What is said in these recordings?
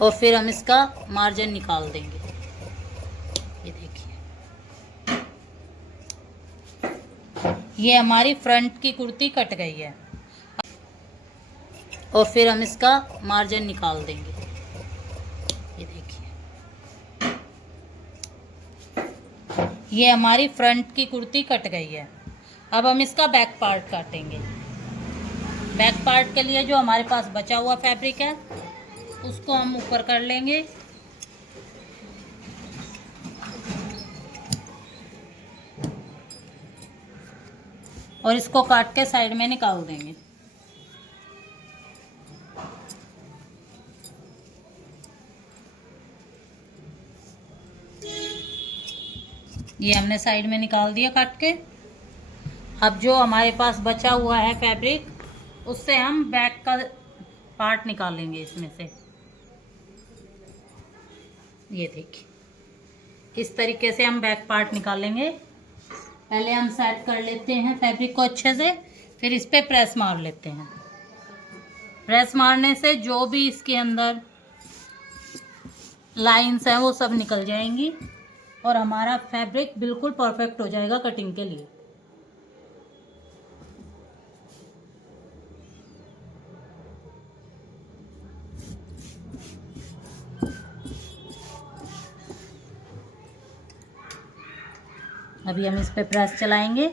और फिर हम इसका मार्जिन निकाल देंगे। ये देखिए, ये हमारी फ्रंट की कुर्ती कट गई है। और फिर हम इसका मार्जिन निकाल देंगे। ये देखिए, ये हमारी फ्रंट की कुर्ती कट गई है। अब हम इसका बैक पार्ट काटेंगे। बैक पार्ट के लिए जो हमारे पास बचा हुआ फैब्रिक है उसको हम ऊपर कर लेंगे। और इसको काट के साइड में निकाल देंगे। ये हमने साइड में निकाल दिया काट के। अब जो हमारे पास बचा हुआ है फैब्रिक उससे हम बैक का पार्ट निकालेंगे इसमें से। ये देखिए, इस तरीके से हम बैक पार्ट निकालेंगे। पहले हम सेट कर लेते हैं फैब्रिक को अच्छे से, फिर इस पे प्रेस मार लेते हैं। प्रेस मारने से जो भी इसके अंदर लाइंस हैं वो सब निकल जाएंगी और हमारा फैब्रिक बिल्कुल परफेक्ट हो जाएगा कटिंग के लिए। अभी हम इस पे प्रेस चलाएंगे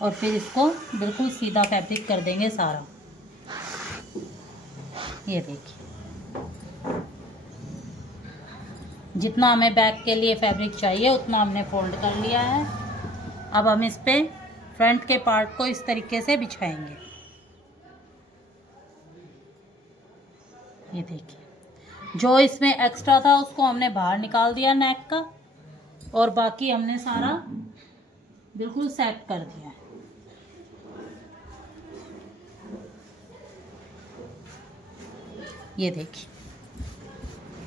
और फिर इसको बिल्कुल सीधा फैब्रिक कर देंगे सारा। ये देखिए, जितना हमें बैक के लिए फैब्रिक चाहिए उतना हमने फोल्ड कर लिया है। अब हम इस पे फ्रंट के पार्ट को इस तरीके से बिछाएंगे। ये देखिए, जो इसमें एक्स्ट्रा था उसको हमने बाहर निकाल दिया नेक का, और बाकी हमने सारा बिल्कुल सेट कर दिया है। ये देखिए,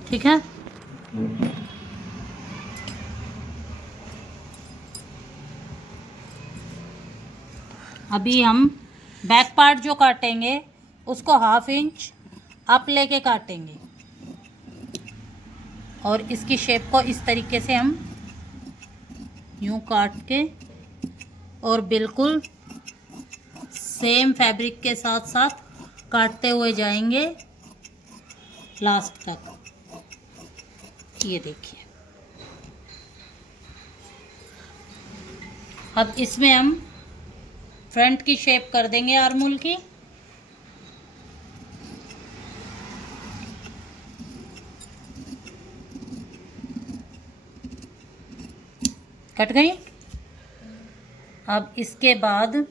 ठीक है। अभी हम बैक पार्ट जो काटेंगे उसको 1/2 इंच अप लेके काटेंगे और इसकी शेप को इस तरीके से हम यूं काट के और बिल्कुल सेम फैब्रिक के साथ साथ काटते हुए जाएंगे लास्ट तक। ये देखिए, अब इसमें हम फ्रंट की शेप कर देंगे आर्मूल की। कट गई। अब इसके बाद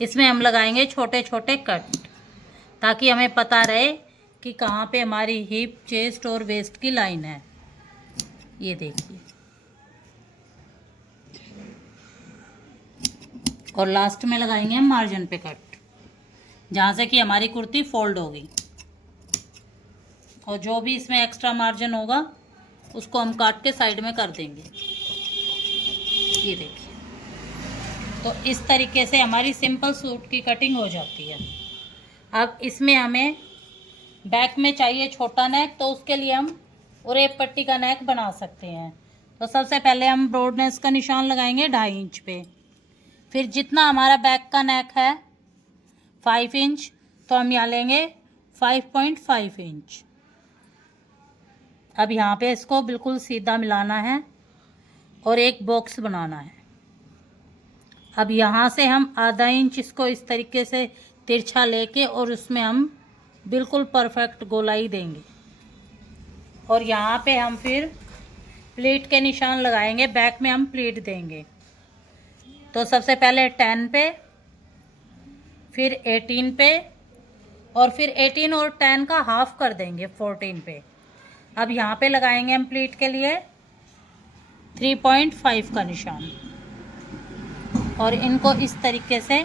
इसमें हम लगाएंगे छोटे छोटे कट, ताकि हमें पता रहे कि कहाँ पे हमारी हिप, चेस्ट और वेस्ट की लाइन है। ये देखिए, और लास्ट में लगाएंगे हम मार्जिन पे कट, जहाँ से कि हमारी कुर्ती फोल्ड होगी। और जो भी इसमें एक्स्ट्रा मार्जिन होगा उसको हम काट के साइड में कर देंगे। ये देखिए, तो इस तरीके से हमारी सिंपल सूट की कटिंग हो जाती है। अब इसमें हमें बैक में चाहिए छोटा नेक, तो उसके लिए हम उरेप पट्टी का नेक बना सकते हैं। तो सबसे पहले हम ब्रॉडनेस का निशान लगाएंगे 2.5 इंच पे। फिर जितना हमारा बैक का नेक है 5 इंच, तो हम यहाँ लेंगे 5.5 इंच। अब यहाँ पे इसको बिल्कुल सीधा मिलाना है और एक बॉक्स बनाना है। अब यहाँ से हम ½ इंच इसको इस तरीके से तिरछा लेके और उसमें हम बिल्कुल परफेक्ट गोलाई देंगे। और यहाँ पे हम फिर प्लीट के निशान लगाएंगे। बैक में हम प्लीट देंगे। तो सबसे पहले 10 पे, फिर 18 पे, और फिर 18 और 10 का हाफ कर देंगे 14 पे। अब यहाँ पे लगाएंगे हम प्लीट के लिए 3.5 का निशान, और इनको इस तरीके से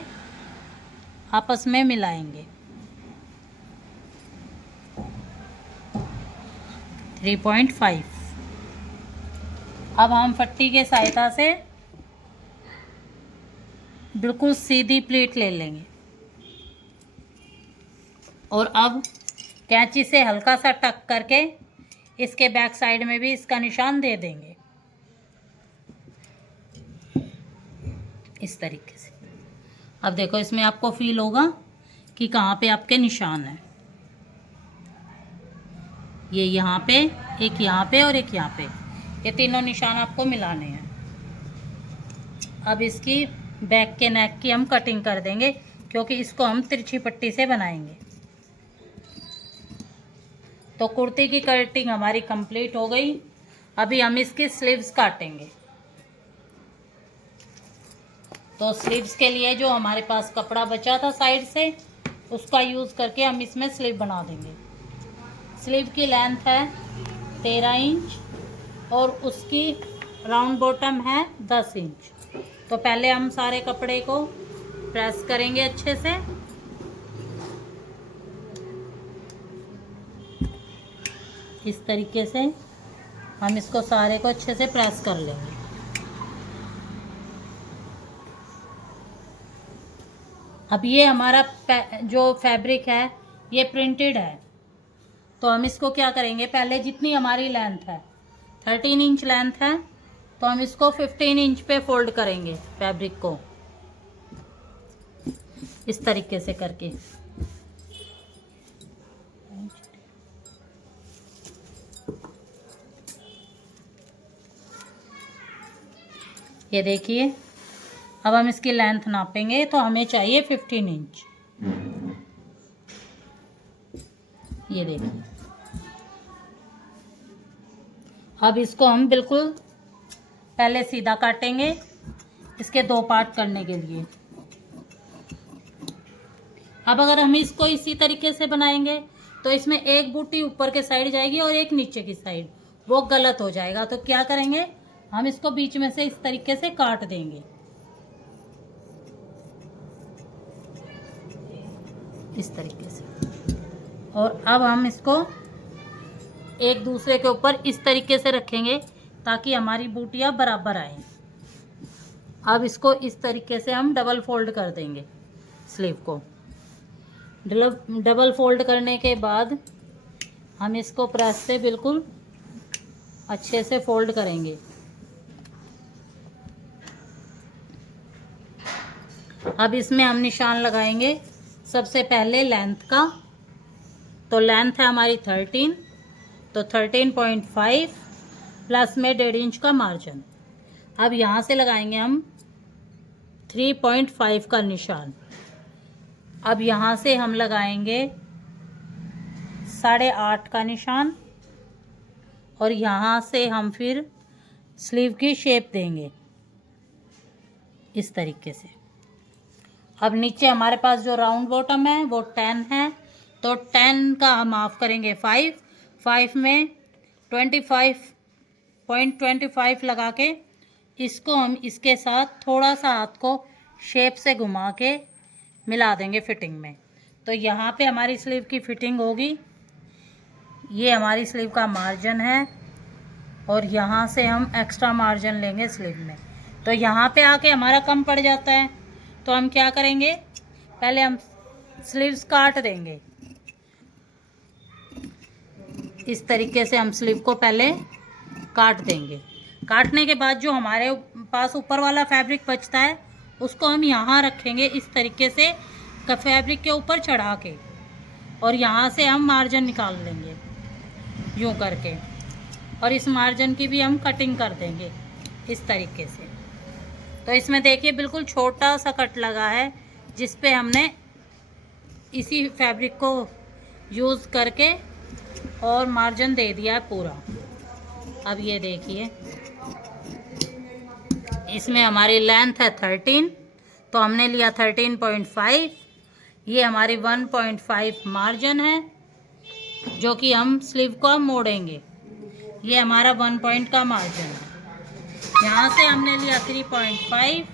आपस में मिलाएंगे। 3.5। अब हम पट्टी के सहायता से बिल्कुल सीधी प्लेट ले लेंगे और अब कैंची से हल्का सा टक करके इसके बैक साइड में भी इसका निशान दे देंगे इस तरीके से। अब देखो इसमें आपको फील होगा कि कहाँ पे आपके निशान है। ये यहाँ पे, एक यहाँ पे और एक यहाँ पे, ये तीनों निशान आपको मिलाने हैं। अब इसकी बैक के नेक की हम कटिंग कर देंगे क्योंकि इसको हम तिरछी पट्टी से बनाएंगे। तो कुर्ती की कटिंग हमारी कंप्लीट हो गई। अभी हम इसकी स्लीव्स काटेंगे। तो स्लीव्स के लिए जो हमारे पास कपड़ा बचा था साइड से, उसका यूज़ करके हम इसमें स्लीव बना देंगे। स्लीव की लेंथ है 13 इंच और उसकी राउंड बॉटम है 10 इंच। तो पहले हम सारे कपड़े को प्रेस करेंगे अच्छे से। इस तरीके से हम इसको सारे को अच्छे से प्रेस कर लेंगे। अब ये हमारा जो फैब्रिक है ये प्रिंटेड है, तो हम इसको क्या करेंगे, पहले जितनी हमारी लेंथ है 13 इंच लेंथ है, तो हम इसको 15 इंच पे फोल्ड करेंगे फैब्रिक को इस तरीके से करके। ये देखिए, अब हम इसकी लेंथ नापेंगे तो हमें चाहिए 15 इंच। ये देखिए, अब इसको हम बिल्कुल पहले सीधा काटेंगे इसके 2 पार्ट करने के लिए। अब अगर हम इसको इसी तरीके से बनाएंगे तो इसमें एक बूटी ऊपर के साइड जाएगी और एक नीचे की साइड, वो गलत हो जाएगा। तो क्या करेंगे, हम इसको बीच में से इस तरीके से काट देंगे इस तरीके से। और अब हम इसको एक दूसरे के ऊपर इस तरीके से रखेंगे ताकि हमारी बूटियां बराबर आए। अब इसको इस तरीके से हम डबल फोल्ड कर देंगे स्लीव को। डबल फोल्ड करने के बाद हम इसको प्रेस से बिल्कुल अच्छे से फोल्ड करेंगे। अब इसमें हम निशान लगाएंगे सबसे पहले लेंथ का। तो लेंथ है हमारी 13, तो 13.5 प्लस में 1.5 इंच का मार्जिन। अब यहाँ से लगाएंगे हम 3.5 का निशान। अब यहाँ से हम लगाएंगे 8.5 का निशान और यहाँ से हम फिर स्लीव की शेप देंगे इस तरीके से। अब नीचे हमारे पास जो राउंड बॉटम है वो 10 है, तो 10 का हम ऑफ करेंगे 5 में 25.25 लगा के इसको हम इसके साथ थोड़ा सा हाथ को शेप से घुमा के मिला देंगे फिटिंग में। तो यहाँ पे हमारी स्लीव की फिटिंग होगी। ये हमारी स्लीव का मार्जिन है और यहाँ से हम एक्स्ट्रा मार्जिन लेंगे स्लीव में। तो यहाँ पे आके हमारा कम पड़ जाता है, तो हम क्या करेंगे, पहले हम स्लीव्स काट देंगे इस तरीके से। हम स्लीव को पहले काट देंगे। काटने के बाद जो हमारे पास ऊपर वाला फैब्रिक बचता है उसको हम यहाँ रखेंगे इस तरीके से फैब्रिक के ऊपर चढ़ा के, और यहाँ से हम मार्जिन निकाल लेंगे यूँ करके, और इस मार्जिन की भी हम कटिंग कर देंगे इस तरीके से। तो इसमें देखिए बिल्कुल छोटा सा कट लगा है जिस पे हमने इसी फैब्रिक को यूज़ करके और मार्जिन दे दिया है पूरा। अब ये देखिए, इसमें हमारी लेंथ है 13, तो हमने लिया 13.5। ये हमारी 1.5 मार्जिन है जो कि हम स्लीव को मोड़ेंगे। ये हमारा 1 पॉइंट का मार्जिन है। यहाँ से हमने लिया 3.5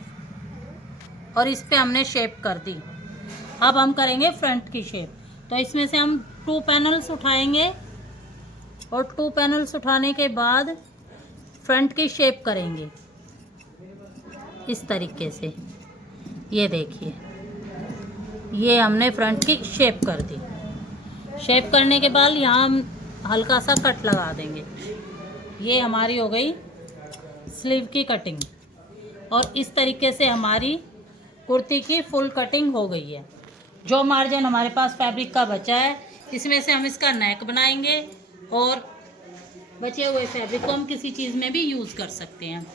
और इस पे हमने शेप कर दी। अब हम करेंगे फ्रंट की शेप। तो इसमें से हम 2 पैनल्स उठाएंगे और 2 पैनल्स उठाने के बाद फ्रंट की शेप करेंगे इस तरीके से। ये देखिए, ये हमने फ्रंट की शेप कर दी। शेप करने के बाद यहाँ हम हल्का सा कट लगा देंगे। ये हमारी हो गई स्लीव की कटिंग और इस तरीके से हमारी कुर्ती की फुल कटिंग हो गई है। जो मार्जिन हमारे पास फैब्रिक का बचा है इसमें से हम इसका नेक बनाएंगे और बचे हुए फैब्रिक को हम किसी चीज़ में भी यूज़ कर सकते हैं।